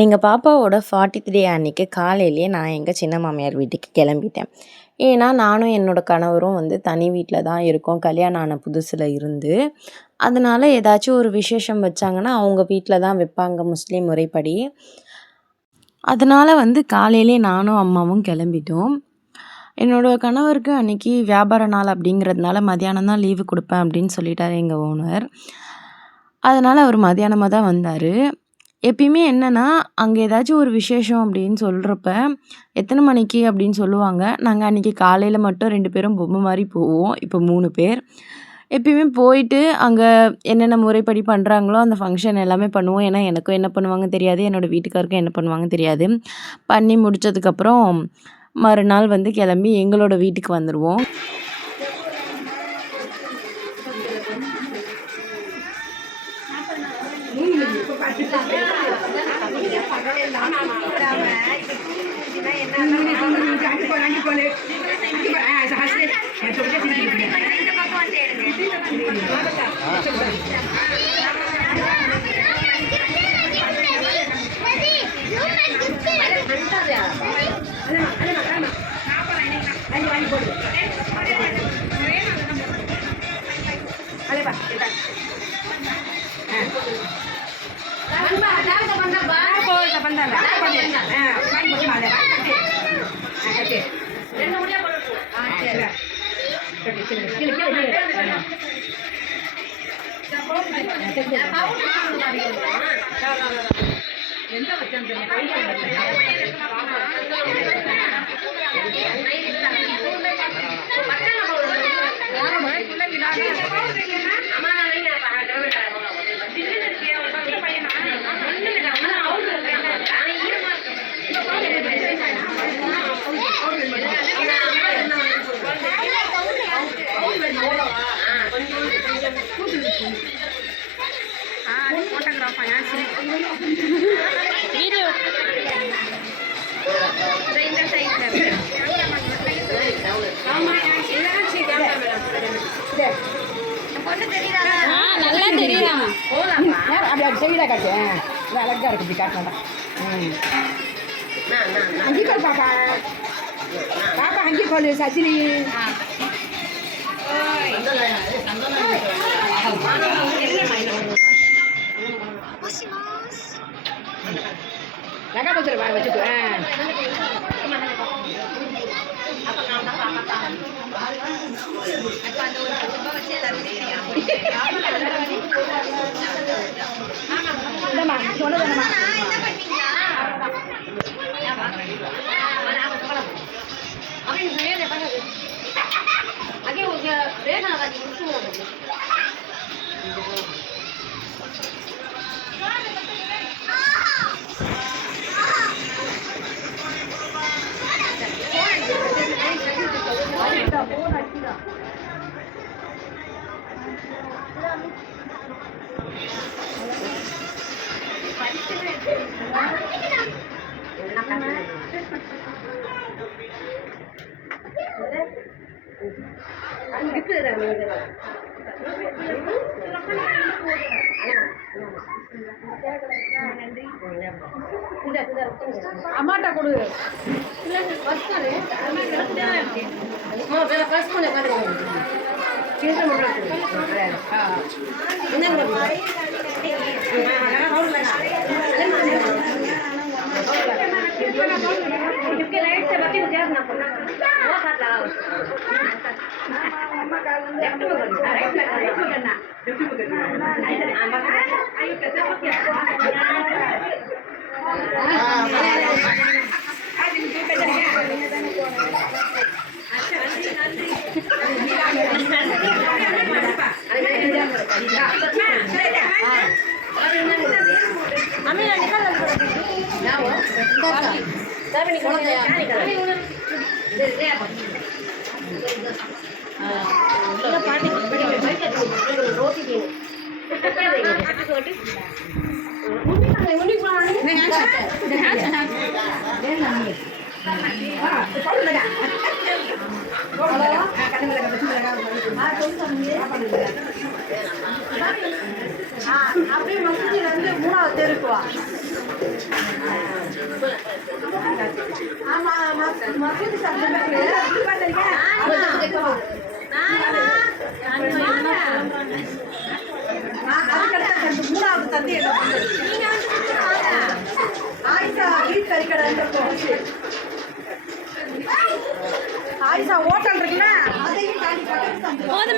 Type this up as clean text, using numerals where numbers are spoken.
எங்க பாப்பாவோட 43 அன்னைக்கு காலையிலேயே நான் எங்க சின்ன மாமியார் வீட்டுக்கு கிளம்பிட்டேன். ஏன்னா, நானும் என்னோட கணவரும் தனி வீட்ல தான் இருக்கோம். கல்யாணம் ஆன புதுசுல இருந்து. அதனால ஏதாச்சும் ஒரு விசேஷம் வச்சாங்கன்னா, அவங்க வீட்ல தான் வைப்பாங்க முஸ்லீம் முறைப்படி. அதனால காலையிலே நானும் அம்மாவும் கிளம்பிட்டோம். என்னோட கணவருக்கு அன்னைக்கு வியாபார நாள் அப்படிங்கிறதுனால மதியானம் தான் லீவு குடுப்பேன் அப்படின்னு சொல்லிட்டாரு எங்க ஓனர். அதனால அவர் மதியானமா தான் வந்தாரு. எப்பயுமே என்னன்னா, அங்க ஏதாச்சும் ஒரு விசேஷம் அப்படின்னு சொல்றப்ப, எத்தன மணிக்கு அப்படின்னு சொல்லுவாங்க. நாங்க அன்னைக்கு காலையில மட்டும் 2 பேரும் பொம்மை மாரி போவோம். இப்போ 3 பேர். எப்பயுமே போயிட்டு அங்க என்னென்ன முறைப்படி பண்றாங்களோ, அந்த ஃபங்ஷன் எல்லாமே பண்ணுவோம். ஏன்னா, எனக்கும் என்ன பண்ணுவாங்கன்னு தெரியாது. என்னோட வீட்டுக்காருக்கும் என்ன பண்ணுவாங்கன்னு தெரியாது. பண்ணி முடிச்சதுக்கப்புறம் மறுநாள் கிளம்பி எங்களோட வீட்டுக்கு வந்துருவோம். நல்லா தெரியும். அப்படி அப்படி செய்யல காட்டு அழகா இருக்கு இப்படி காட்டலாம். அங்கிக்கோள் பாப்பா பாப்பா அங்கிக்கோள் சசினி நகை பத்திர வச்சுக்கோ. சொன்னதானம்மா அம்மாட்டா கொடு. அப்படியே மசூதியில 3வது தெருக்கு வா. மூணாவது தந்தி ஆயிஷா வீட் கறிக்கடை ஆயிஷா ஹோட்டல் இருக்குல்ல அதையும் தாண்டி